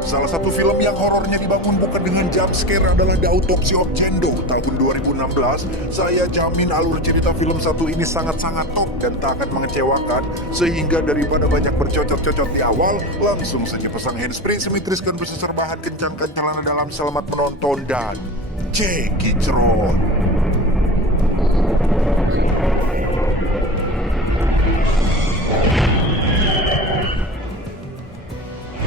Salah satu film yang horornya dibangun bukan dengan jump scare adalah The Autopsy of Jendo tahun 2016. Saya jamin alur cerita film satu ini sangat-sangat top dan tak akan mengecewakan. Sehingga daripada banyak bercocok-cocok di awal, langsung saja pasang handsfree, simetriskan bersisar bahan, kencangkan celana dalam, selamat menonton dan cekicrot.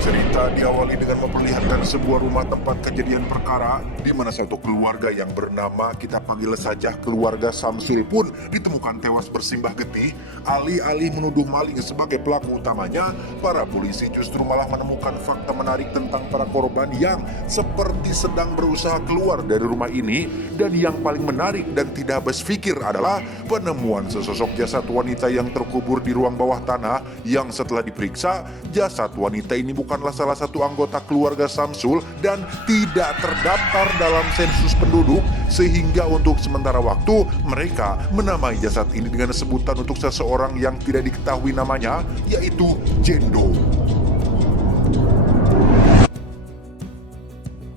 Cerita diawali dengan memperlihatkan sebuah rumah tempat kejadian perkara di mana satu keluarga yang bernama, kita panggil saja keluarga Samsil, pun ditemukan tewas bersimbah getih. Alih-alih menuduh maling sebagai pelaku utamanya, para polisi justru malah menemukan fakta menarik tentang para korban yang seperti sedang berusaha keluar dari rumah ini. Dan yang paling menarik dan tidak habis pikir adalah penemuan sesosok jasad wanita yang terkubur di ruang bawah tanah, yang setelah diperiksa, jasad wanita ini bukanlah salah satu anggota keluarga Samsul dan tidak terdaftar dalam sensus penduduk, sehingga untuk sementara waktu mereka menamai jasad ini dengan sebutan untuk seseorang yang tidak diketahui namanya, yaitu Jendo.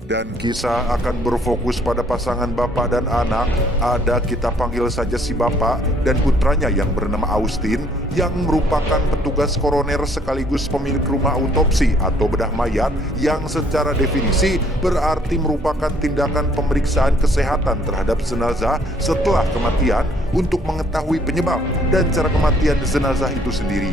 Dan kisah akan berfokus pada pasangan bapak dan anak. Ada, kita panggil saja si bapak dan putranya yang bernama Austin, yang merupakan petugas koroner sekaligus pemilik rumah autopsi atau bedah mayat, yang secara definisi berarti merupakan tindakan pemeriksaan kesehatan terhadap jenazah setelah kematian untuk mengetahui penyebab dan cara kematian jenazah itu sendiri.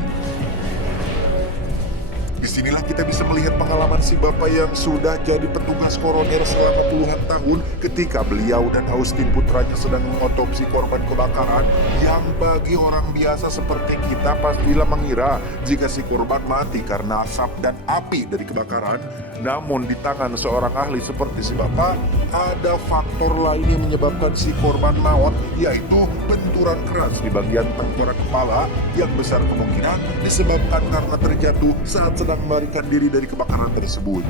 Disinilah kita bisa melihat pengalaman si bapak yang sudah jadi petugas koroner selama puluhan tahun ketika beliau dan Austin putranya sedang mengotopsi korban kebakaran, yang bagi orang biasa seperti kita pastilah mengira jika si korban mati karena asap dan api dari kebakaran. Namun di tangan seorang ahli seperti si bapak, ada faktor lain yang menyebabkan si korban maut, yaitu benturan keras di bagian tengkorak kepala yang besar kemungkinan disebabkan karena terjatuh saat sedang melarikan diri dari kebakaran tersebut.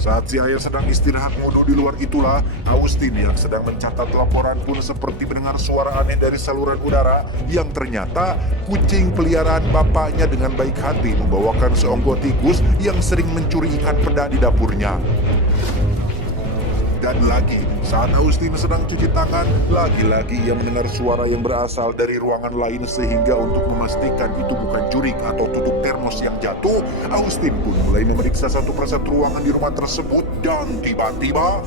Saat si ayah sedang istirahat wudhu di luar itulah, Austin yang sedang mencatat laporan pun seperti mendengar suara aneh dari saluran udara, yang ternyata kucing peliharaan bapaknya dengan baik hati membawakan seonggok tikus yang sering mencuri ikan peda di dapurnya. Dan lagi, saat Austin sedang cuci tangan, lagi-lagi ia mendengar suara yang berasal dari ruangan lain, sehingga untuk memastikan itu bukan jurik atau tutup termos yang jatuh, Austin pun mulai memeriksa satu persatu ruangan di rumah tersebut. Dan tiba-tiba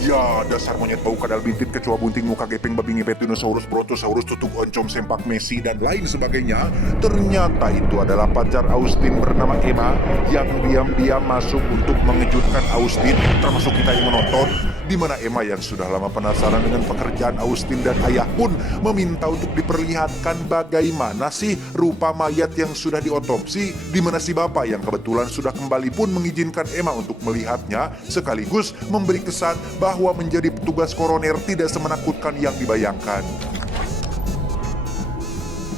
ya, dasar monyet bau kadal bintit, kecoa bunting, muka gepeng, babi ngepet, dinosaurus, brontosaurus, tutuk oncom, sempak Messi, dan lain sebagainya. Ternyata itu adalah pacar Austin bernama Emma, yang diam-diam masuk untuk mengejutkan Austin, termasuk kita yang menonton. Di mana Emma yang sudah lama penasaran dengan pekerjaan Austin dan ayah pun meminta untuk diperlihatkan bagaimana sih rupa mayat yang sudah diotopsi, di mana si bapak yang kebetulan sudah kembali pun mengizinkan Emma untuk melihatnya, sekaligus memberi kesan bahwa menjadi petugas koroner tidak semenakutkan yang dibayangkan.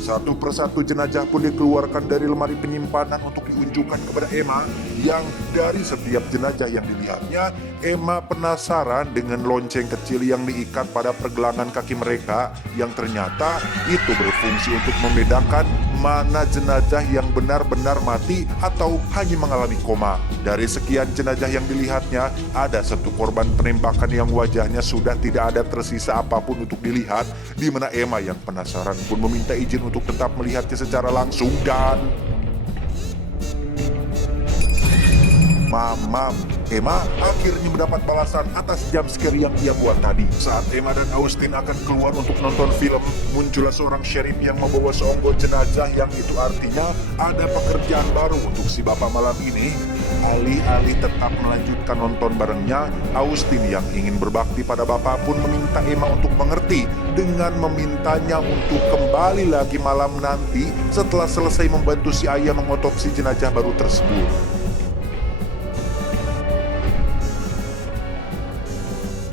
Satu persatu jenazah pun dikeluarkan dari lemari penyimpanan untuk diunjukkan kepada Emma, yang dari setiap jenazah yang dilihatnya, Emma penasaran dengan lonceng kecil yang diikat pada pergelangan kaki mereka, yang ternyata itu berfungsi untuk membedakan mana jenazah yang benar-benar mati atau hanya mengalami koma. Dari sekian jenazah yang dilihatnya, ada satu korban penembakan yang wajahnya sudah tidak ada tersisa apapun untuk dilihat, di mana Emma yang penasaran pun meminta izin untuk tetap melihatnya secara langsung. Dan Mamam, Emma akhirnya mendapat balasan atas jumpscare yang ia buat tadi. Saat Emma dan Austin akan keluar untuk nonton film, muncullah seorang sheriff yang membawa seonggok jenazah, yang itu artinya ada pekerjaan baru untuk si bapak malam ini. Alih-alih tetap melanjutkan nonton barengnya, Austin yang ingin berbakti pada bapak pun meminta Emma untuk mengerti dengan memintanya untuk kembali lagi malam nanti setelah selesai membantu si ayah mengotopsi jenazah baru tersebut.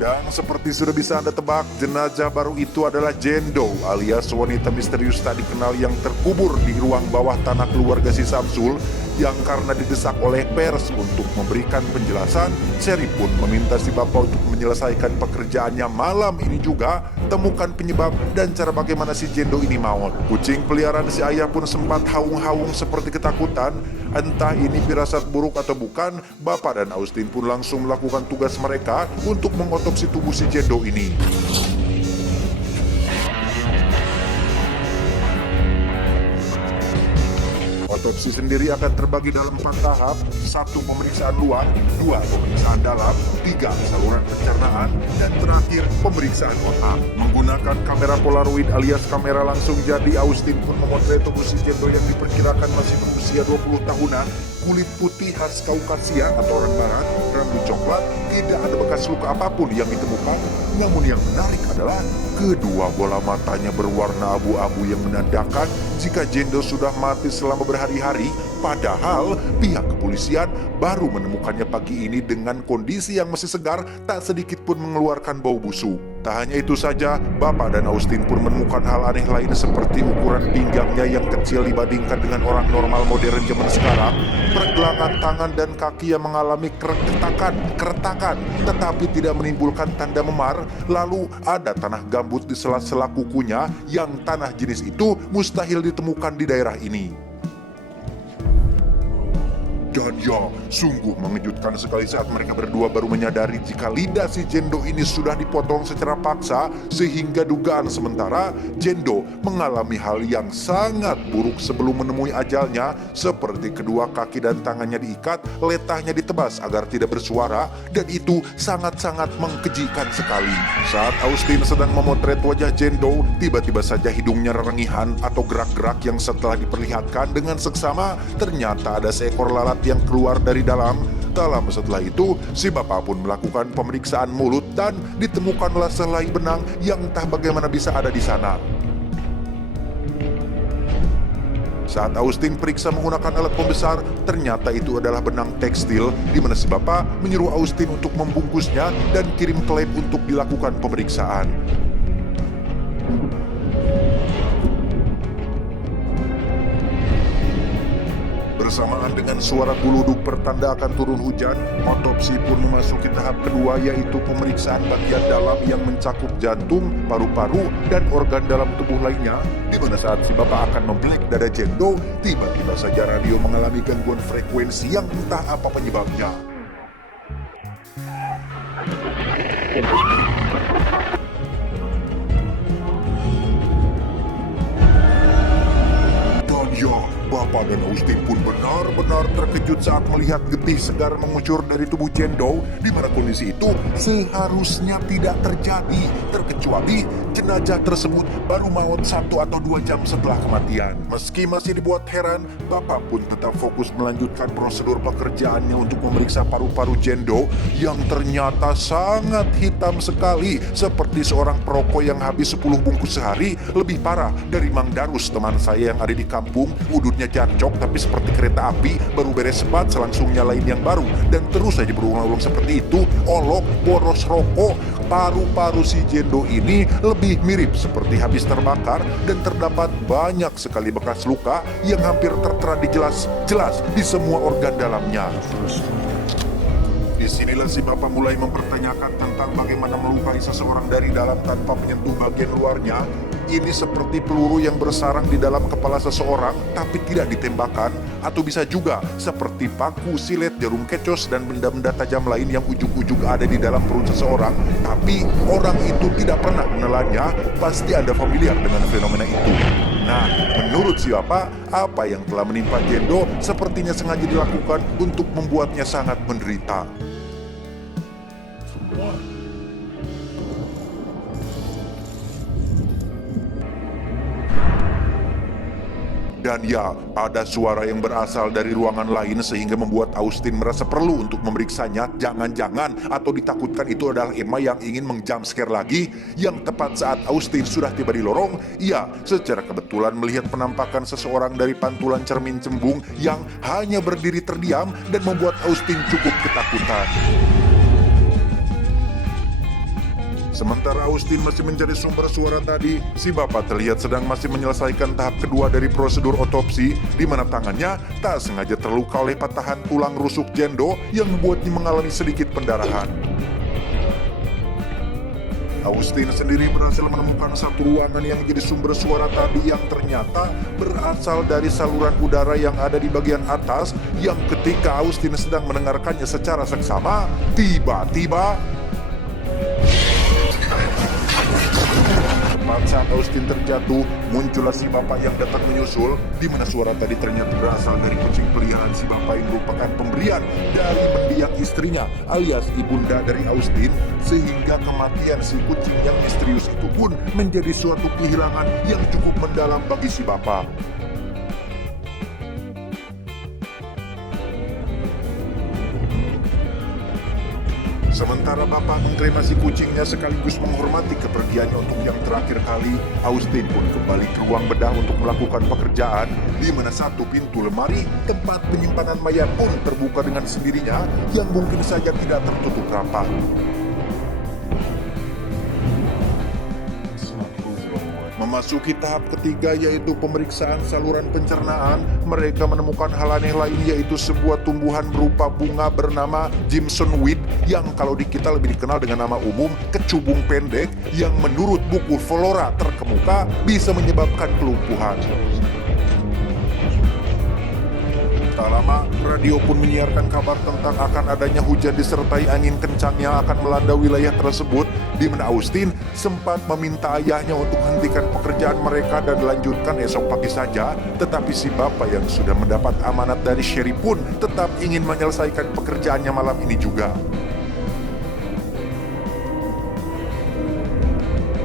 Dan seperti sudah bisa Anda tebak, jenazah baru itu adalah Jendo alias wanita misterius tak dikenal yang terkubur di ruang bawah tanah keluarga si Samsul, yang karena didesak oleh pers untuk memberikan penjelasan, Sherry pun meminta si bapak untuk menyelesaikan pekerjaannya malam ini juga, temukan penyebab dan cara bagaimana si Jendo ini maut. Kucing peliharaan si ayah pun sempat haung-haung seperti ketakutan. Entah ini firasat buruk atau bukan, Bapak dan Austin pun langsung melakukan tugas mereka untuk mengotopsi tubuh si Jendo ini. Otopsi sendiri akan terbagi dalam 4 tahap: 1. Pemeriksaan luar, 2. Pemeriksaan dalam, 3. Saluran pencernaan, dan terakhir pemeriksaan otak. Menggunakan kamera Polaroid alias kamera langsung jadi, Austin pun memotret tubuh si Jendo yang diperkirakan masih berusia 20 tahunan, kulit putih khas Kaukasia atau orang barat, rambut coklat, tidak ada bekas luka apapun yang ditemukan. Namun yang menarik adalah kedua bola matanya berwarna abu-abu yang menandakan jika Jendo sudah mati selama berhari-hari, padahal pihak kepolisian baru menemukannya pagi ini dengan kondisi yang masih segar, tak sedikit pun mengeluarkan bau busuk. Tak hanya itu saja, Bapak dan Austin pun menemukan hal aneh lain seperti ukuran pinggangnya yang kecil dibandingkan dengan orang normal modern zaman sekarang, pergelangan tangan dan kaki yang mengalami keretakan, tetapi tidak menimbulkan tanda memar, lalu ada tanah gambut di sela-sela kukunya yang tanah jenis itu mustahil ditemukan di daerah ini. Dan ya, sungguh mengejutkan sekali saat mereka berdua baru menyadari jika lidah si Jendo ini sudah dipotong secara paksa, sehingga dugaan sementara Jendo mengalami hal yang sangat buruk sebelum menemui ajalnya, seperti kedua kaki dan tangannya diikat, letahnya ditebas agar tidak bersuara, dan itu sangat-sangat mengkejikan sekali. Saat Austin sedang memotret wajah Jendo, tiba-tiba saja hidungnya rerengihan atau gerak-gerak yang setelah diperlihatkan dengan seksama, ternyata ada seekor lalat yang keluar dari dalam. Tak lama setelah itu, si bapak pun melakukan pemeriksaan mulut dan ditemukanlah selai benang yang entah bagaimana bisa ada di sana. Saat Austin periksa menggunakan alat pembesar, ternyata itu adalah benang tekstil, di mana si bapak menyuruh Austin untuk membungkusnya dan kirim ke lab untuk dilakukan pemeriksaan. Bersamaan dengan suara guluduk pertanda akan turun hujan, otopsi pun memasuki tahap kedua, yaitu pemeriksaan bagian dalam yang mencakup jantung, paru-paru, dan organ dalam tubuh lainnya, di mana saat si bapak akan membelek dada Jendo, tiba-tiba saja radio mengalami gangguan frekuensi yang entah apa penyebabnya. Bapak dan Austin pun benar-benar terkejut saat melihat getih segar mengucur dari tubuh Jendo, di mana kondisi itu seharusnya tidak terjadi, terkecuali jenazah tersebut baru maut 1 atau 2 jam setelah kematian. Meski masih dibuat heran, Bapak pun tetap fokus melanjutkan prosedur pekerjaannya untuk memeriksa paru-paru Jendo yang ternyata sangat hitam sekali, seperti seorang perokok yang habis 10 bungkus sehari. Lebih parah dari Mang Darus, teman saya yang ada di kampung, udutnya jancok tapi seperti kereta api, baru beres sebat selangsung nyalain yang baru, dan terus saja berulang-ulang seperti itu. Olok, boros rokok. Paru-paru si Jendo ini lebih mirip seperti habis terbakar, dan terdapat banyak sekali bekas luka yang hampir tertera jelas di semua organ dalamnya. Disinilah si bapak mulai mempertanyakan tentang bagaimana melukai seseorang dari dalam tanpa menyentuh bagian luarnya. Ini seperti peluru yang bersarang di dalam kepala seseorang tapi tidak ditembakkan, atau bisa juga seperti paku, silet, jarum kecos, dan benda-benda tajam lain yang ujung-ujung ada di dalam perut seseorang, tapi orang itu tidak pernah menelannya. Pasti Anda familiar dengan fenomena itu. Nah, menurut si bapak, apa yang telah menimpa Jendo sepertinya sengaja dilakukan untuk membuatnya sangat menderita. Dan ya, ada suara yang berasal dari ruangan lain sehingga membuat Austin merasa perlu untuk memeriksanya. Jangan-jangan atau ditakutkan itu adalah Emma yang ingin menjumpscare lagi. Yang tepat saat Austin sudah tiba di lorong, ia secara kebetulan melihat penampakan seseorang dari pantulan cermin cembung yang hanya berdiri terdiam dan membuat Austin cukup ketakutan. Sementara Austin masih mencari sumber suara tadi, si bapak terlihat sedang masih menyelesaikan tahap kedua dari prosedur otopsi, di mana tangannya tak sengaja terluka oleh patahan tulang rusuk Jendo yang membuatnya mengalami sedikit pendarahan. Austin sendiri berhasil menemukan satu ruangan yang menjadi sumber suara tadi yang ternyata berasal dari saluran udara yang ada di bagian atas, yang ketika Austin sedang mendengarkannya secara seksama, tiba-tiba tepat saat Austin terjatuh, muncullah si bapak yang datang menyusul, di mana suara tadi ternyata berasal dari kucing peliharaan si bapak yang merupakan pemberian dari mendiang istrinya alias ibunda dari Austin, sehingga kematian si kucing yang misterius itu pun menjadi suatu kehilangan yang cukup mendalam bagi si bapak. Sementara bapak mengkremasi kucingnya sekaligus menghormati kepergiannya untuk yang terakhir kali, Austin pun kembali ke ruang bedah untuk melakukan pekerjaan, di mana satu pintu lemari tempat penyimpanan mayat pun terbuka dengan sendirinya yang mungkin saja tidak tertutup rapat. Memasuki tahap ketiga yaitu pemeriksaan saluran pencernaan, mereka menemukan hal aneh lain yaitu sebuah tumbuhan berupa bunga bernama Jimsonweed yang kalau di kita lebih dikenal dengan nama umum kecubung pendek yang menurut buku flora terkemuka bisa menyebabkan kelumpuhan. Tak lama, radio pun menyiarkan kabar tentang akan adanya hujan disertai angin kencang yang akan melanda wilayah tersebut, di mana Austin sempat meminta ayahnya untuk hentikan pekerjaan mereka dan lanjutkan esok pagi saja, tetapi si bapak yang sudah mendapat amanat dari Sherry pun tetap ingin menyelesaikan pekerjaannya malam ini juga.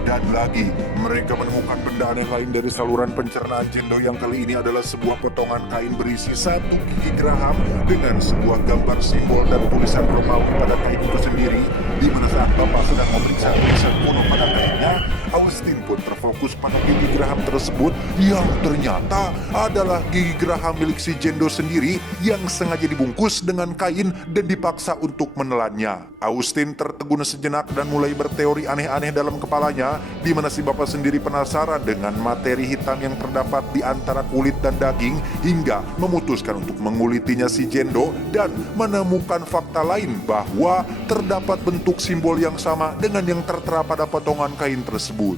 Dan lagi, mereka menemukan benda aneh lain dari saluran pencernaan Jendo yang kali ini adalah sebuah potongan kain berisi satu gigi geraham dengan sebuah gambar simbol dan tulisan Romawi pada kain itu sendiri, di mana saat bapak sedang memeriksa tulisan kuno pada kainnya, Austin pun terfokus pada gigi geraham tersebut yang ternyata adalah gigi geraham milik si Jendo sendiri yang sengaja dibungkus dengan kain dan dipaksa untuk menelannya. Austin tertegun sejenak dan mulai berteori aneh-aneh dalam kepalanya, di mana si bapak sendiri penasaran dengan materi hitam yang terdapat di antara kulit dan daging, hingga memutuskan untuk mengulitinya si Jendo dan menemukan fakta lain bahwa terdapat bentuk simbol yang sama dengan yang tertera pada potongan kain tersebut.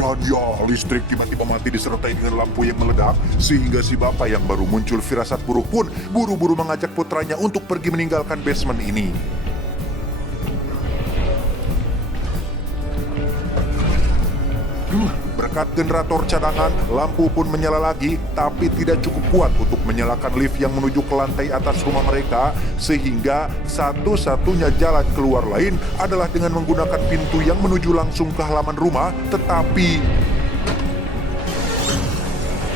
Dan ya, listrik tiba-tiba mati disertai dengan lampu yang meledak, sehingga si bapak yang baru muncul firasat buruk pun buru-buru mengajak putranya untuk pergi meninggalkan basement ini. Berkat generator cadangan, lampu pun menyala lagi, tapi tidak cukup kuat untuk menyalakan lift yang menuju ke lantai atas rumah mereka, sehingga satu-satunya jalan keluar lain adalah dengan menggunakan pintu yang menuju langsung ke halaman rumah, tetapi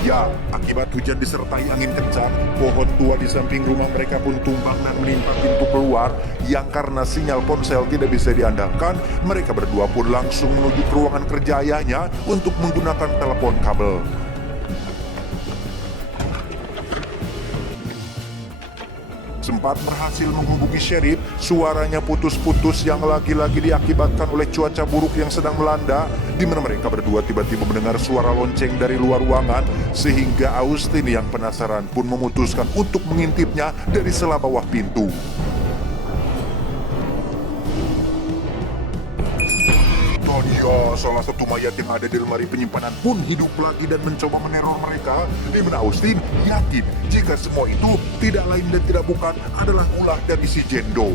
ya, akibat hujan disertai angin kencang, pohon tua di samping rumah mereka pun tumbang dan menimpa pintu keluar, yang karena sinyal ponsel tidak bisa diandalkan, mereka berdua pun langsung menuju ke ruangan kerja ayahnya untuk menggunakan telepon kabel. Sempat berhasil menghubungi Sheriff, suaranya putus-putus yang lagi-lagi diakibatkan oleh cuaca buruk yang sedang melanda, di mana mereka berdua tiba-tiba mendengar suara lonceng dari luar ruangan, sehingga Austin yang penasaran pun memutuskan untuk mengintipnya dari sela bawah pintu. Ya, salah satu mayat yang ada di lemari penyimpanan pun hidup lagi dan mencoba meneror mereka, di mana Austin yakin jika semua itu tidak lain dan tidak bukan adalah ulah dari si Jendo.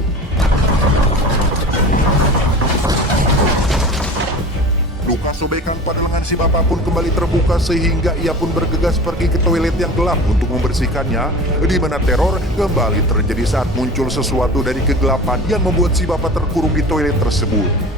Luka sobekan pada lengan si bapak pun kembali terbuka, sehingga ia pun bergegas pergi ke toilet yang gelap untuk membersihkannya, di mana teror kembali terjadi saat muncul sesuatu dari kegelapan yang membuat si bapak terkurung di toilet tersebut.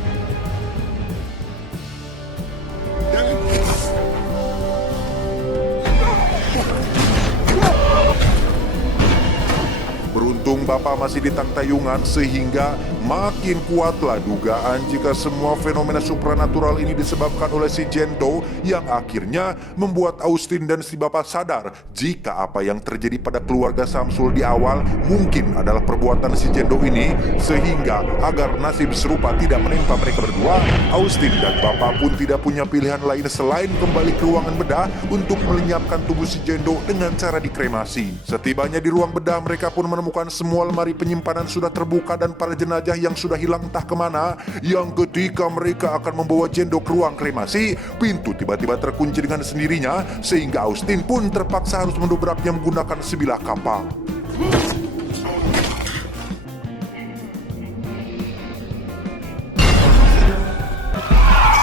Beruntung bapak masih di tangtayungan, sehingga Makin kuatlah dugaan jika semua fenomena supranatural ini disebabkan oleh si Jendo yang akhirnya membuat Austin dan si bapak sadar jika apa yang terjadi pada keluarga Samsul di awal mungkin adalah perbuatan si Jendo ini, sehingga agar nasib serupa tidak menimpa mereka berdua, Austin dan bapak pun tidak punya pilihan lain selain kembali ke ruangan bedah untuk melenyapkan tubuh si Jendo dengan cara dikremasi. Setibanya di ruang bedah, mereka pun menemukan semua lemari penyimpanan sudah terbuka dan para jenazah yang sudah hilang entah kemana. Yang ketika mereka akan membawa Jendo ke ruang kremasi, pintu tiba-tiba terkunci dengan sendirinya, sehingga Austin pun terpaksa harus mendobraknya menggunakan sebilah kapak.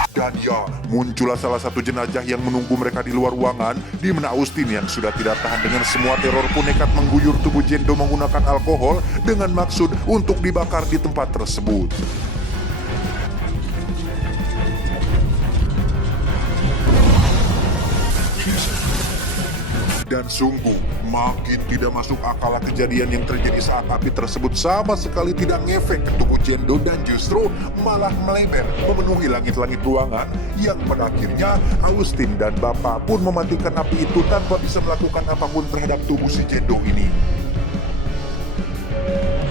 Dan ya, muncullah salah satu jenazah yang menunggu mereka di luar ruangan, di mana Austin yang sudah tidak tahan dengan semua teror pun nekat mengguyur tubuh Jendo menggunakan alkohol dengan maksud untuk dibakar di tempat tersebut. Dan sungguh, makin tidak masuk akal kejadian yang terjadi saat api tersebut sama sekali tidak ngefek ke tubuh Jendo dan justru malah melebar memenuhi langit-langit ruangan, yang pada akhirnya Austin dan bapak pun mematikan api itu tanpa bisa melakukan apapun terhadap tubuh si Jendo ini.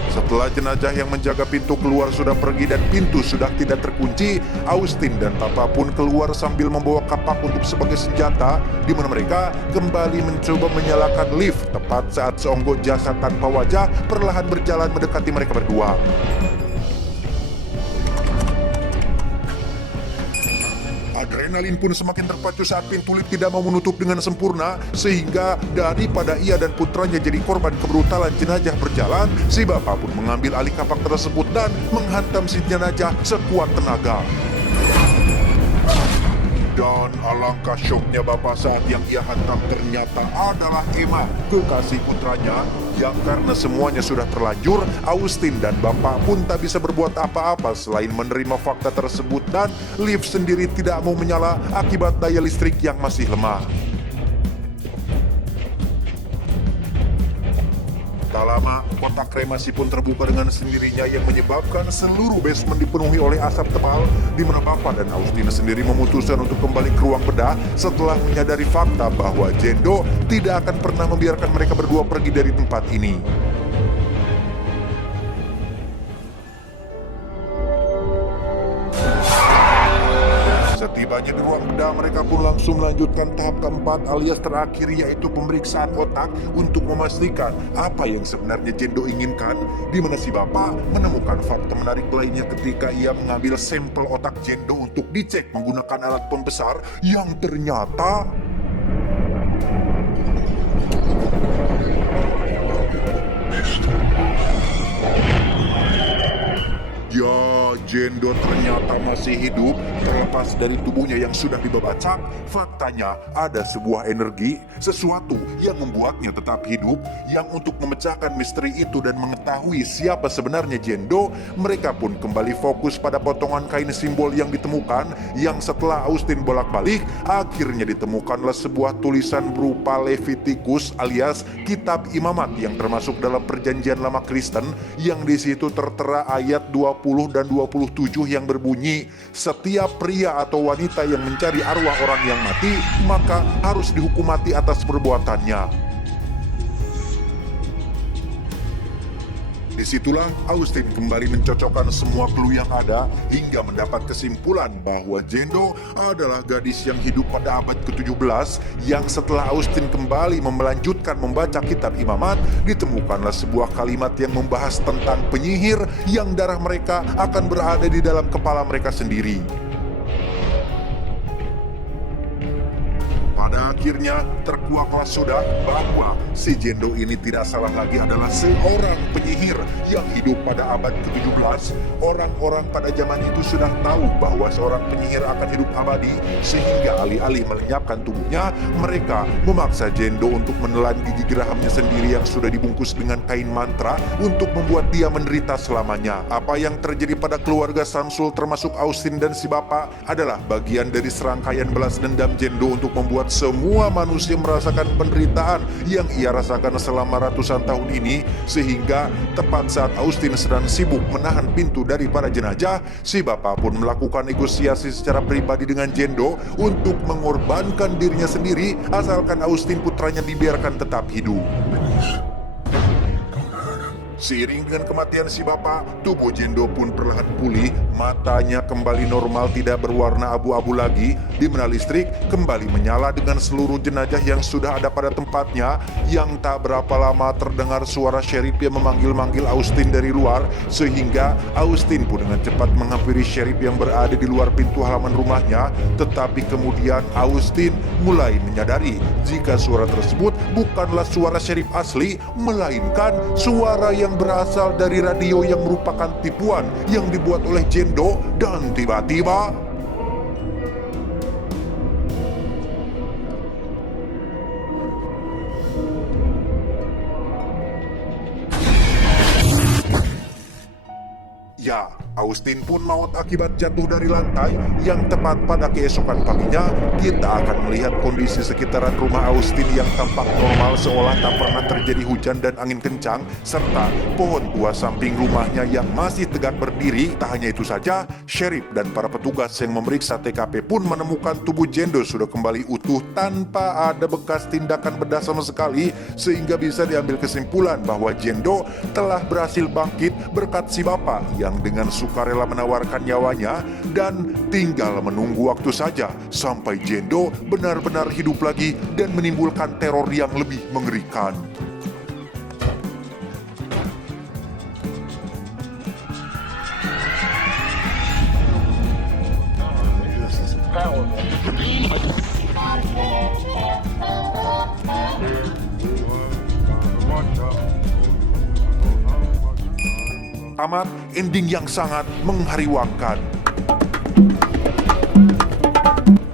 Setelah jenazah yang menjaga pintu keluar sudah pergi dan pintu sudah tidak terkunci, Austin dan papa pun keluar sambil membawa kapak untuk sebagai senjata, di mana mereka kembali mencoba menyalakan lift tepat saat seonggok jasad tanpa wajah perlahan berjalan mendekati mereka berdua. Adrenalin pun semakin terpacu saat pintu lift tidak mau menutup dengan sempurna, sehingga daripada ia dan putranya jadi korban kebrutalan jenazah berjalan, si bapak pun mengambil alih kapak tersebut dan menghantam si jenazah sekuat tenaga. Dan alangkah syoknya bapak saat yang ia hantam ternyata adalah Emma, kekasih putranya, yang karena semuanya sudah terlanjur, Austin dan bapak pun tak bisa berbuat apa-apa selain menerima fakta tersebut, dan lift sendiri tidak mau menyala akibat daya listrik yang masih lemah. Tak lama, kotak kremasi pun terbuka dengan sendirinya yang menyebabkan seluruh basement dipenuhi oleh asap tebal, di mana bapak dan Austin sendiri memutuskan untuk kembali ke ruang bedah setelah menyadari fakta bahwa Jendo tidak akan pernah membiarkan mereka berdua pergi dari tempat ini. Setibanya di ruang bedah, mereka pun langsung melanjutkan tahap keempat alias terakhir, yaitu pemeriksaan otak untuk memastikan apa yang sebenarnya Jendo inginkan, di mana si bapak menemukan fakta menarik lainnya ketika ia mengambil sampel otak Jendo untuk dicek menggunakan alat pembesar yang ternyata Jendo ternyata masih hidup. Terlepas dari tubuhnya yang sudah dibabacak, faktanya ada sebuah energi, sesuatu yang membuatnya tetap hidup, yang untuk memecahkan misteri itu dan mengetahui siapa sebenarnya Jendo, mereka pun kembali fokus pada potongan kain simbol yang ditemukan, yang setelah Austin bolak-balik, akhirnya ditemukanlah sebuah tulisan berupa Leviticus alias Kitab Imamat yang termasuk dalam perjanjian lama Kristen, yang di situ tertera ayat 20 dan 27 yang berbunyi, setiap pria atau wanita yang mencari arwah orang yang mati, maka harus dihukum mati atas perbuatannya. Disitulah Austin kembali mencocokkan semua clue yang ada hingga mendapat kesimpulan bahwa Jendo adalah gadis yang hidup pada abad ke-17, yang setelah Austin kembali melanjutkan membaca kitab Imamat, ditemukanlah sebuah kalimat yang membahas tentang penyihir yang darah mereka akan berada di dalam kepala mereka sendiri. Pada akhirnya terkuaklah sudah bahwa si Jendo ini tidak salah lagi adalah seorang penyihir yang hidup pada abad ke-17. Orang-orang pada zaman itu sudah tahu bahwa seorang penyihir akan hidup abadi, sehingga alih-alih melenyapkan tubuhnya, mereka memaksa Jendo untuk menelan gigi gerahamnya sendiri yang sudah dibungkus dengan kain mantra untuk membuat dia menderita selamanya. Apa yang terjadi pada keluarga Samsul termasuk Austin dan si bapak adalah bagian dari serangkaian balas dendam Jendo untuk membuat semua semua manusia merasakan penderitaan yang ia rasakan selama ratusan tahun ini, sehingga tepat saat Austin sedang sibuk menahan pintu dari para jenazah, si bapak pun melakukan negosiasi secara pribadi dengan Jendo untuk mengorbankan dirinya sendiri asalkan Austin putranya dibiarkan tetap hidup. Seiring dengan kematian si bapak, tubuh Jendo pun perlahan pulih, matanya kembali normal tidak berwarna abu-abu lagi, di mana listrik kembali menyala dengan seluruh jenazah yang sudah ada pada tempatnya. Yang tak berapa lama terdengar suara sheriff yang memanggil-manggil Austin dari luar, sehingga Austin pun dengan cepat menghampiri sheriff yang berada di luar pintu halaman rumahnya. Tetapi kemudian Austin mulai menyadari jika suara tersebut bukanlah suara sheriff asli, melainkan suara yang berasal dari radio yang merupakan tipuan yang dibuat oleh Jendo. Dan tiba-tiba ya, Austin pun maut akibat jatuh dari lantai. Yang tepat pada keesokan paginya, kita akan melihat kondisi sekitaran rumah Austin yang tampak normal seolah tak pernah terjadi hujan dan angin kencang, serta pohon tua samping rumahnya yang masih tegak berdiri. Tak hanya itu saja, sheriff dan para petugas yang memeriksa TKP pun menemukan tubuh Jendo sudah kembali utuh tanpa ada bekas tindakan bedah sama sekali, sehingga bisa diambil kesimpulan bahwa Jendo telah berhasil bangkit berkat si bapak yang dengan sukarela menawarkan nyawanya, dan tinggal menunggu waktu saja sampai Jendo benar-benar hidup lagi dan menimbulkan teror yang lebih mengerikan. Tamat, ending yang sangat menghariwakan.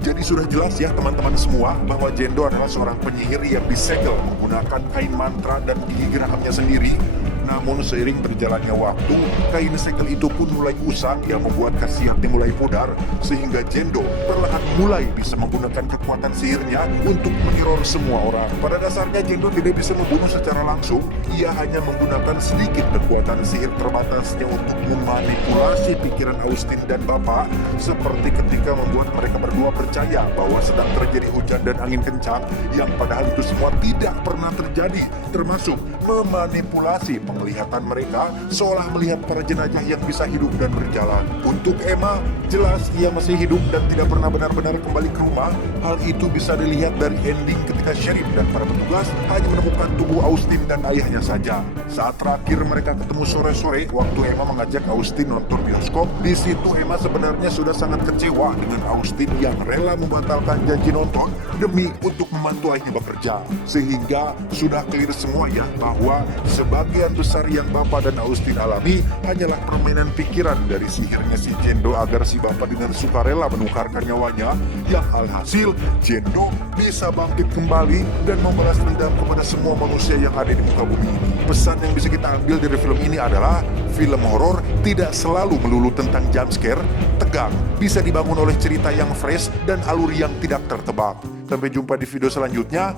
Jadi sudah jelas ya teman-teman semua bahwa Jendo adalah seorang penyihir yang disegel menggunakan kain mantra dan gigi geraknya sendiri. Namun seiring berjalannya waktu, kain segel itu pun mulai usang yang membuat khasiatnya mulai pudar, sehingga Jendo perlahan mulai bisa menggunakan kekuatan sihirnya untuk meneror semua orang. Pada dasarnya Jendo tidak bisa membunuh secara langsung, ia hanya menggunakan sedikit kekuatan sihir terbatasnya untuk memanipulasi pikiran Austin dan Bapak, seperti ketika membuat mereka berdua percaya bahwa sedang terjadi hujan dan angin kencang, yang padahal itu semua tidak pernah terjadi, termasuk memanipulasi penglihatan mereka seolah melihat para jenazah yang bisa hidup dan berjalan. Untuk Emma, jelas ia masih hidup dan tidak pernah benar-benar kembali ke rumah. Hal itu bisa dilihat dari ending ketika sheriff dan para petugas hanya menemukan tubuh Austin dan ayahnya saja. Saat terakhir mereka ketemu sore-sore waktu Emma mengajak Austin nonton bioskop, di situ Emma sebenarnya sudah sangat kecewa dengan Austin yang rela membatalkan janji nonton demi untuk membantu ayahnya bekerja. Sehingga sudah clear semua ya bahwa sebagian besar yang Bapak dan Austin alami hanyalah permainan pikiran dari sihirnya si Jendo agar si Bapak dengan sukarela menukarkan nyawanya, yang alhasil Jendo bisa bangkit kembali dan membalas dendam kepada semua manusia yang ada di muka bumi ini. Pesan yang bisa kita ambil dari film ini adalah film horor tidak selalu melulu tentang jump scare. Tegang bisa dibangun oleh cerita yang fresh dan alur yang tidak tertebak. Sampai jumpa di video selanjutnya.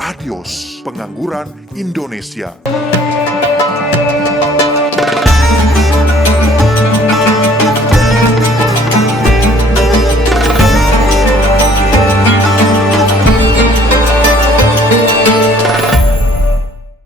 Adios, Pengangguran Indonesia.